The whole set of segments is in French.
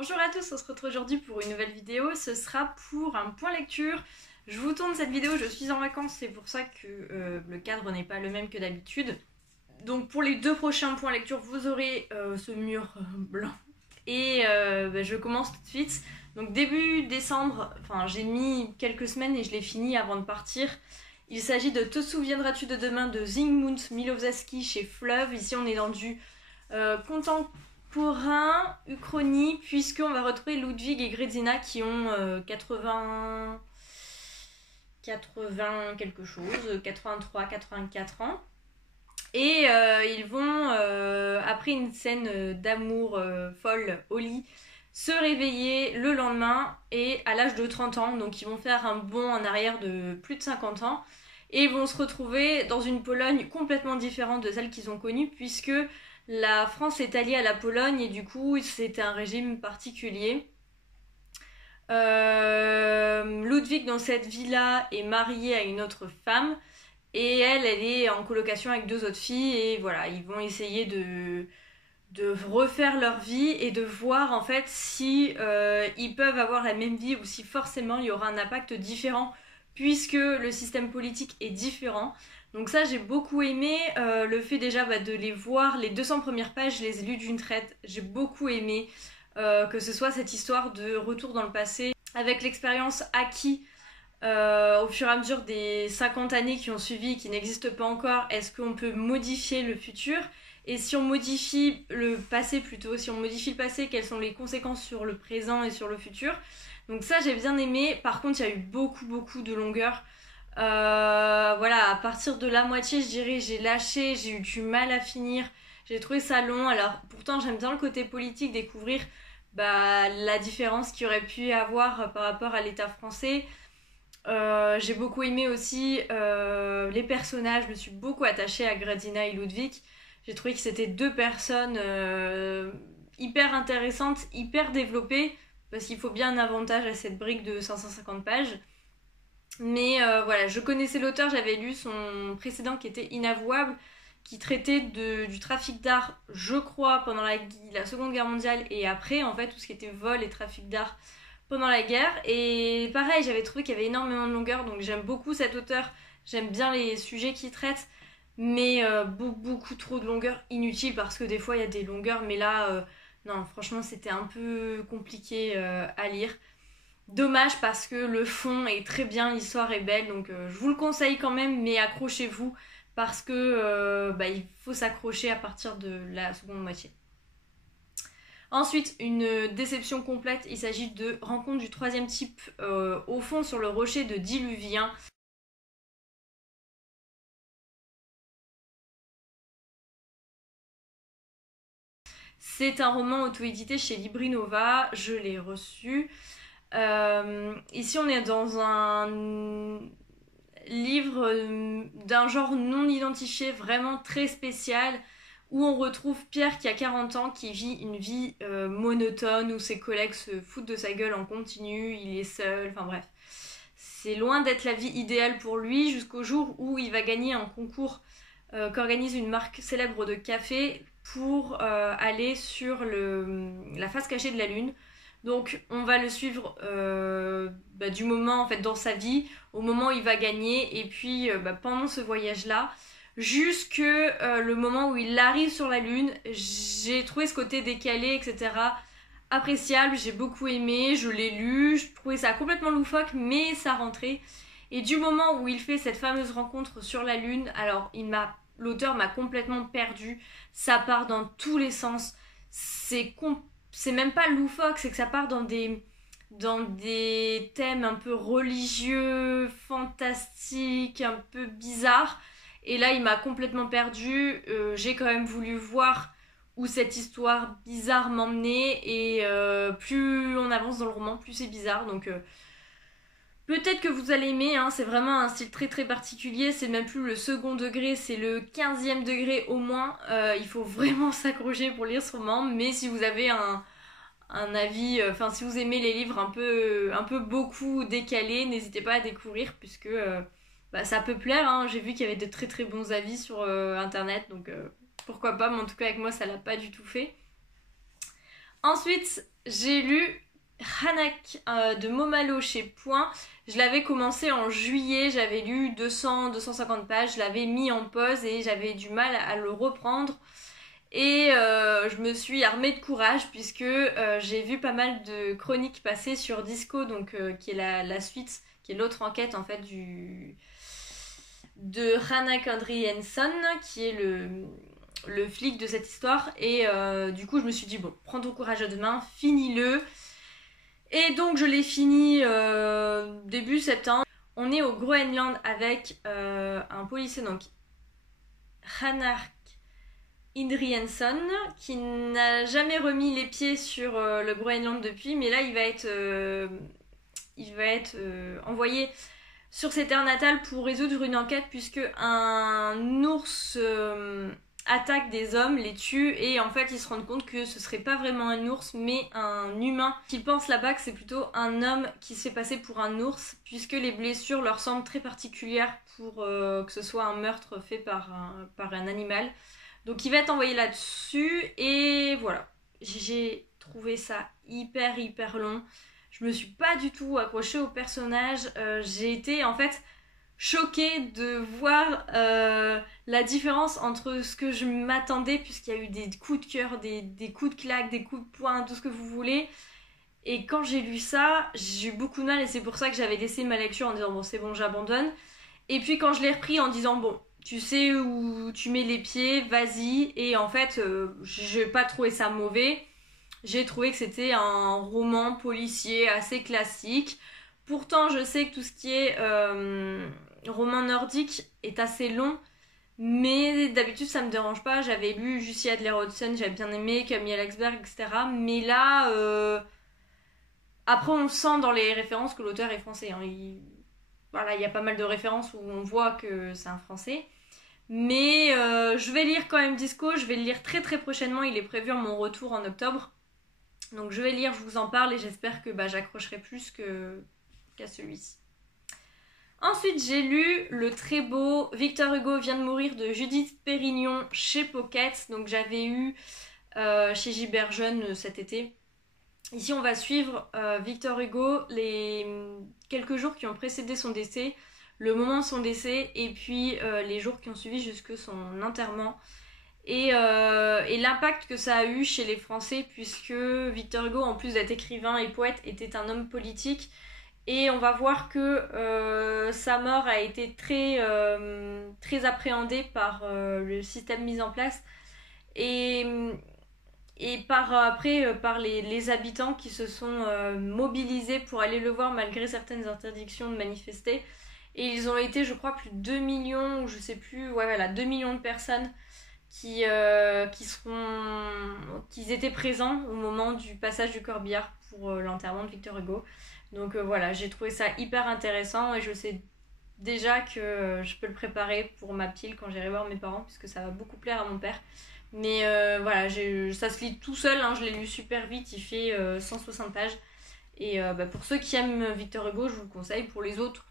Bonjour à tous, on se retrouve aujourd'hui pour une nouvelle vidéo. Ce sera pour un point lecture. Je vous tourne cette vidéo, je suis en vacances, c'est pour ça que le cadre n'est pas le même que d'habitude. Donc pour les deux prochains points lecture, vous aurez ce mur blanc. Et je commence tout de suite. Donc début décembre, enfin j'ai mis quelques semaines et je l'ai fini avant de partir. Il s'agit de Te souviendras-tu de demain de Zygmunt Milowski chez Fleuve. Ici on est dans du contemporain, uchronie, puisqu'on va retrouver Ludwig et Grézina qui ont 80 quelque chose, 83, 84 ans. Et ils vont, après une scène d'amour folle au lit, se réveiller le lendemain et à l'âge de 30 ans. Donc ils vont faire un bond en arrière de plus de 50 ans. Et ils vont se retrouver dans une Pologne complètement différente de celle qu'ils ont connue, puisque la France est alliée à la Pologne et du coup c'était un régime particulier. Ludwig dans cette vie-là est marié à une autre femme. Et elle est en colocation avec deux autres filles et voilà, ils vont essayer de refaire leur vie et de voir en fait si ils peuvent avoir la même vie ou si forcément il y aura un impact différent puisque le système politique est différent. Donc ça j'ai beaucoup aimé, le fait déjà de les voir, les 200 premières pages je les ai lues d'une traite, j'ai beaucoup aimé que ce soit cette histoire de retour dans le passé avec l'expérience acquise au fur et à mesure des 50 années qui ont suivi, qui n'existent pas encore, est-ce qu'on peut modifier le futur? Et si on modifie le passé plutôt, si on modifie le passé, quelles sont les conséquences sur le présent et sur le futur? Donc ça j'ai bien aimé, par contre il y a eu beaucoup de longueur. Voilà, à partir de la moitié je dirais j'ai lâché, j'ai eu du mal à finir, j'ai trouvé ça long. Alors pourtant j'aime bien le côté politique, découvrir la différence qu'il y aurait pu y avoir par rapport à l'État français. J'ai beaucoup aimé aussi les personnages, je me suis beaucoup attachée à Grézina et Ludwig. J'ai trouvé que c'était deux personnes hyper intéressantes, hyper développées, parce qu'il faut bien un avantage à cette brique de 550 pages. Mais voilà, je connaissais l'auteur, j'avais lu son précédent qui était Inavouable, qui traitait du trafic d'art, je crois, pendant la Seconde Guerre mondiale et après, en fait, tout ce qui était vol et trafic d'art pendant la guerre. Et pareil, j'avais trouvé qu'il y avait énormément de longueur, donc j'aime beaucoup cet auteur, j'aime bien les sujets qu'il traite, mais beaucoup trop de longueur inutile parce que des fois il y a des longueurs, mais là, non, franchement, c'était un peu compliqué à lire. Dommage parce que le fond est très bien, l'histoire est belle, donc je vous le conseille quand même, mais accrochez-vous parce que il faut s'accrocher à partir de la seconde moitié. Ensuite, une déception complète, il s'agit de Rencontre du troisième type au fond sur le rocher de Diluvien. C'est un roman auto-édité chez Librinova, je l'ai reçu. Ici on est dans un livre d'un genre non identifié, vraiment très spécial, où on retrouve Pierre qui a 40 ans, qui vit une vie monotone, où ses collègues se foutent de sa gueule en continu, il est seul, enfin bref. C'est loin d'être la vie idéale pour lui, jusqu'au jour où il va gagner un concours qu'organise une marque célèbre de café pour aller sur la face cachée de la Lune. Donc on va le suivre du moment en fait dans sa vie au moment où il va gagner et puis pendant ce voyage là jusque le moment où il arrive sur la Lune. J'ai trouvé ce côté décalé etc appréciable, j'ai beaucoup aimé, je l'ai lu, je trouvais ça complètement loufoque mais ça rentrait. Et du moment où il fait cette fameuse rencontre sur la Lune, alors l'auteur m'a complètement perdu, ça part dans tous les sens, c'est même pas loufoque, c'est que ça part dans des thèmes un peu religieux, fantastiques, un peu bizarres. Et là, il m'a complètement perdue. J'ai quand même voulu voir où cette histoire bizarre m'emmenait. Et plus on avance dans le roman, plus c'est bizarre. Donc peut-être que vous allez aimer, hein, c'est vraiment un style très particulier, c'est même plus le second degré, c'est le 15e degré au moins. Il faut vraiment s'accrocher pour lire ce roman, mais si vous avez un avis, enfin si vous aimez les livres un peu beaucoup décalés, n'hésitez pas à découvrir puisque ça peut plaire, hein. J'ai vu qu'il y avait de très bons avis sur internet, donc pourquoi pas, mais en tout cas avec moi ça l'a pas du tout fait. Ensuite, J'ai lu Hanak de Momalo chez Point. Je l'avais commencé en juillet, j'avais lu 200-250 pages, je l'avais mis en pause et j'avais du mal à le reprendre. Et je me suis armée de courage puisque j'ai vu pas mal de chroniques passer sur Disco, donc qui est la suite, qui est l'autre enquête en fait de Hannah Andrienson, qui est le flic de cette histoire. Et du coup, je me suis dit, bon, prends ton courage à deux mains, finis-le. Et donc, je l'ai fini début septembre. On est au Groenland avec un policier, donc Hannah Indrienson, qui n'a jamais remis les pieds sur le Groenland depuis, mais là, il va être envoyé sur ses terres natales pour résoudre une enquête puisque un ours attaque des hommes, les tue et en fait ils se rendent compte que ce serait pas vraiment un ours mais un humain. Ils pensent là-bas que c'est plutôt un homme qui se fait passer pour un ours puisque les blessures leur semblent très particulières pour que ce soit un meurtre fait par un animal. Donc il va être envoyé là-dessus et voilà. J'ai trouvé ça hyper long. Je me suis pas du tout accrochée au personnage. J'ai été en fait choquée de voir la différence entre ce que je m'attendais, puisqu'il y a eu des coups de cœur, des coups de claque, des coups de poing, tout ce que vous voulez. Et quand j'ai lu ça, j'ai eu beaucoup de mal et c'est pour ça que j'avais laissé ma lecture en disant bon c'est bon j'abandonne. Et puis quand je l'ai repris en disant bon tu sais où tu mets les pieds, vas-y. Et en fait j'ai pas trouvé ça mauvais. J'ai trouvé que c'était un roman policier assez classique. Pourtant, je sais que tout ce qui est roman nordique est assez long, mais d'habitude ça me dérange pas. J'avais lu Jussi Adler-Hodgson, j'avais bien aimé, Camille Laxberg, etc. Mais là, après on sent dans les références que l'auteur est français. Hein. Voilà, il y a pas mal de références où on voit que c'est un français. Mais je vais lire quand même Disco, je vais le lire très prochainement, il est prévu à mon retour en octobre. Donc je vais lire, je vous en parle et j'espère que j'accrocherai plus qu'à celui-ci. Ensuite, j'ai lu le très beau Victor Hugo vient de mourir de Judith Pérignon chez Pocket. Donc j'avais eu chez Gibert Jeune cet été. Ici, on va suivre Victor Hugo les quelques jours qui ont précédé son décès, le moment de son décès et puis les jours qui ont suivi jusque son enterrement. Et l'impact que ça a eu chez les Français puisque Victor Hugo, en plus d'être écrivain et poète, était un homme politique. Et on va voir que sa mort a été très appréhendée par le système mis en place et par les habitants qui se sont mobilisés pour aller le voir malgré certaines interdictions de manifester. Et ils ont été, je crois, plus de 2 millions, ou je sais plus, ouais voilà, 2 millions de personnes qui étaient présents au moment du passage du corbillard pour l'enterrement de Victor Hugo. Donc voilà, j'ai trouvé ça hyper intéressant et je sais déjà que je peux le préparer pour ma pile quand j'irai voir mes parents puisque ça va beaucoup plaire à mon père. Mais voilà, ça se lit tout seul, hein, je l'ai lu super vite, il fait 160 pages. Et pour ceux qui aiment Victor Hugo, je vous le conseille. Pour les autres,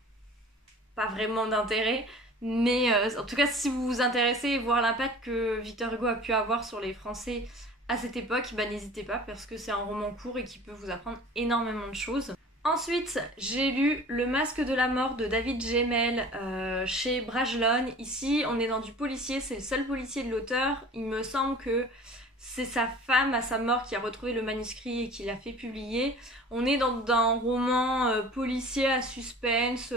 pas vraiment d'intérêt. Mais en tout cas, si vous vous intéressez et voir l'impact que Victor Hugo a pu avoir sur les Français à cette époque, n'hésitez pas parce que c'est un roman court et qui peut vous apprendre énormément de choses. Ensuite, j'ai lu Le Masque de la Mort de David Gemmell chez Bragelonne. Ici, on est dans du policier, c'est le seul policier de l'auteur. Il me semble que c'est sa femme à sa mort qui a retrouvé le manuscrit et qui l'a fait publier. On est dans un roman policier à suspense,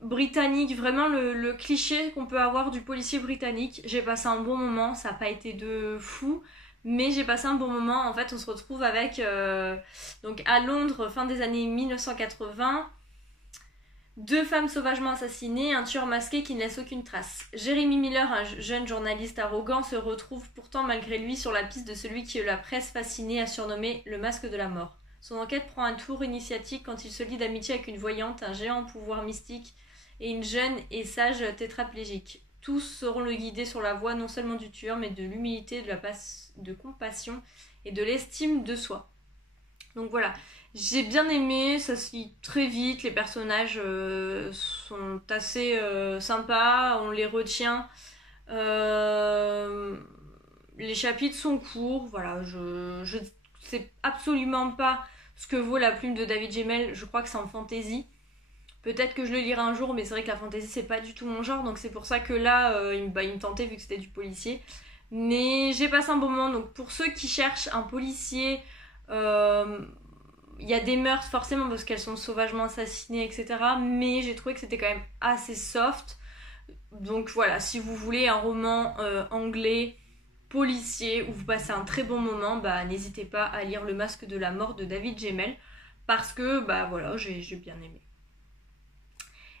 britannique, vraiment le cliché qu'on peut avoir du policier britannique. J'ai passé un bon moment, ça n'a pas été de fou. Mais j'ai passé un bon moment. En fait, on se retrouve avec, donc à Londres, fin des années 1980, 2 femmes sauvagement assassinées, un tueur masqué qui ne laisse aucune trace. Jeremy Miller, un jeune journaliste arrogant, se retrouve pourtant malgré lui sur la piste de celui qui la presse fascinée a surnommé le Masque de la Mort. Son enquête prend un tour initiatique quand il se lie d'amitié avec une voyante, un géant au pouvoir mystique et une jeune et sage tétraplégique. Tous sauront le guider sur la voie non seulement du tueur, mais de l'humilité, de compassion et de l'estime de soi. Donc voilà, j'ai bien aimé, ça se lit très vite, les personnages sont assez sympas, on les retient. Les chapitres sont courts, voilà, c'est absolument pas ce que vaut La Plume de David Gemmell, je crois que c'est en fantasy. Peut-être que je le lirai un jour, mais c'est vrai que la fantasy c'est pas du tout mon genre, donc c'est pour ça que là il me tentait vu que c'était du policier. Mais j'ai passé un bon moment, donc pour ceux qui cherchent un policier, il y a des meurtres forcément parce qu'elles sont sauvagement assassinées, etc. Mais j'ai trouvé que c'était quand même assez soft. Donc voilà, si vous voulez un roman anglais policier où vous passez un très bon moment, bah n'hésitez pas à lire Le Masque de la Mort de David Gemmell parce que bah voilà, j'ai bien aimé.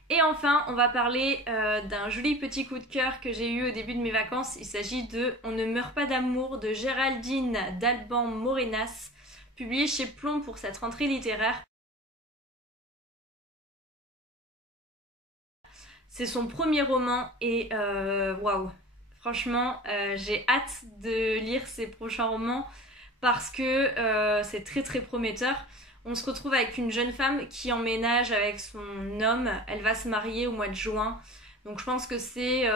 Et enfin, on va parler d'un joli petit coup de cœur que j'ai eu au début de mes vacances. Il s'agit de On ne meurt pas d'amour de Géraldine d'Alban Morenas, publié chez Plomb pour cette rentrée littéraire. C'est son premier roman et waouh, franchement, j'ai hâte de lire ses prochains romans parce que c'est très très prometteur. On se retrouve avec une jeune femme qui emménage avec son homme. Elle va se marier au mois de juin. Donc je pense que c'est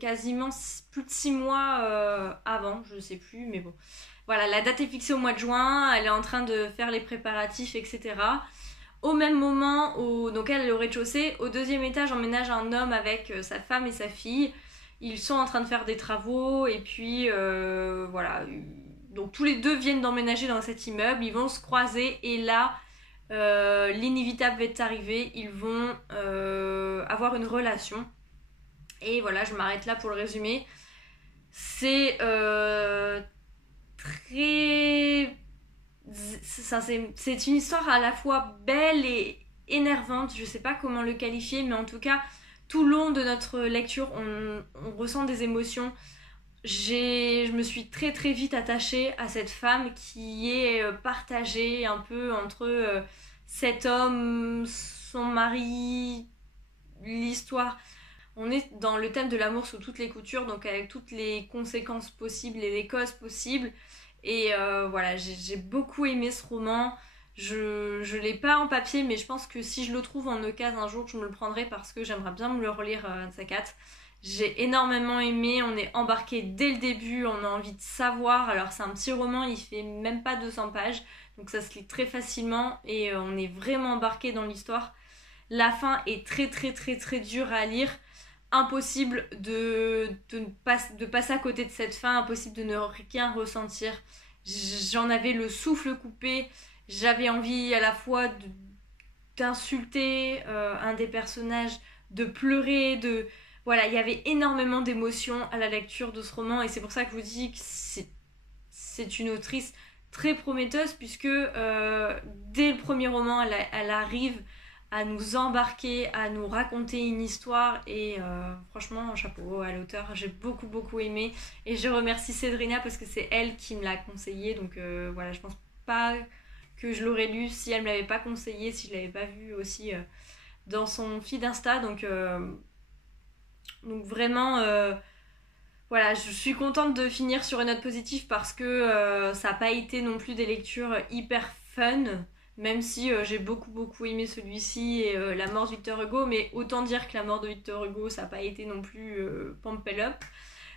quasiment plus de 6 mois avant, je sais plus, mais bon. Voilà, la date est fixée au mois de juin. Elle est en train de faire les préparatifs, etc. Au même moment, donc elle est au rez-de-chaussée. Au deuxième étage, emménage un homme avec sa femme et sa fille. Ils sont en train de faire des travaux et puis voilà. Donc tous les deux viennent d'emménager dans cet immeuble, ils vont se croiser et là, l'inévitable va arriver, ils vont avoir une relation. Et voilà, je m'arrête là pour le résumé. C'est très... C'est une histoire à la fois belle et énervante, je sais pas comment le qualifier, mais en tout cas, tout le long de notre lecture, on ressent des émotions. Je me suis très très vite attachée à cette femme qui est partagée un peu entre cet homme, son mari, l'histoire. On est dans le thème de l'amour sous toutes les coutures, donc avec toutes les conséquences possibles et les causes possibles. Et voilà, j'ai beaucoup aimé ce roman. Je l'ai pas en papier, mais je pense que si je le trouve en occasion un jour, je me le prendrai parce que j'aimerais bien me le relire un de ces quatre. J'ai énormément aimé, on est embarqué dès le début, on a envie de savoir. Alors c'est un petit roman, il fait même pas 200 pages, donc ça se lit très facilement et on est vraiment embarqué dans l'histoire. La fin est très très très très dure à lire. Impossible de passer à côté de cette fin, impossible de ne rien ressentir. J'en avais le souffle coupé, j'avais envie à la fois d'insulter un des personnages, de pleurer, voilà, il y avait énormément d'émotions à la lecture de ce roman et c'est pour ça que je vous dis que c'est une autrice très prometteuse puisque dès le premier roman, elle arrive à nous embarquer, à nous raconter une histoire et franchement un chapeau à l'auteur, j'ai beaucoup beaucoup aimé et je remercie Cédrina parce que c'est elle qui me l'a conseillé donc voilà, je pense pas que je l'aurais lu si elle me l'avait pas conseillé, si je l'avais pas vu aussi dans son feed Insta donc vraiment voilà, je suis contente de finir sur une note positive parce que ça n'a pas été non plus des lectures hyper fun. Même si j'ai beaucoup beaucoup aimé celui-ci et La mort de Victor Hugo, mais autant dire que La mort de Victor Hugo, ça n'a pas été non plus pump it up.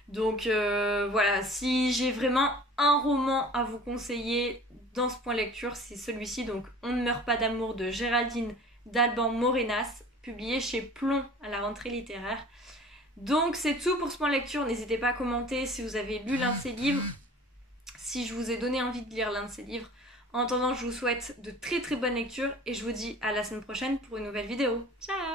Donc voilà, si j'ai vraiment un roman à vous conseiller dans ce point lecture, c'est celui-ci, donc On ne meurt pas d'amour de Géraldine d'Alban Morenas, publié chez Plomb à la rentrée littéraire. Donc c'est tout pour ce point lecture, n'hésitez pas à commenter si vous avez lu l'un de ces livres, si je vous ai donné envie de lire l'un de ces livres. En attendant, je vous souhaite de très très bonnes lectures et je vous dis à la semaine prochaine pour une nouvelle vidéo. Ciao!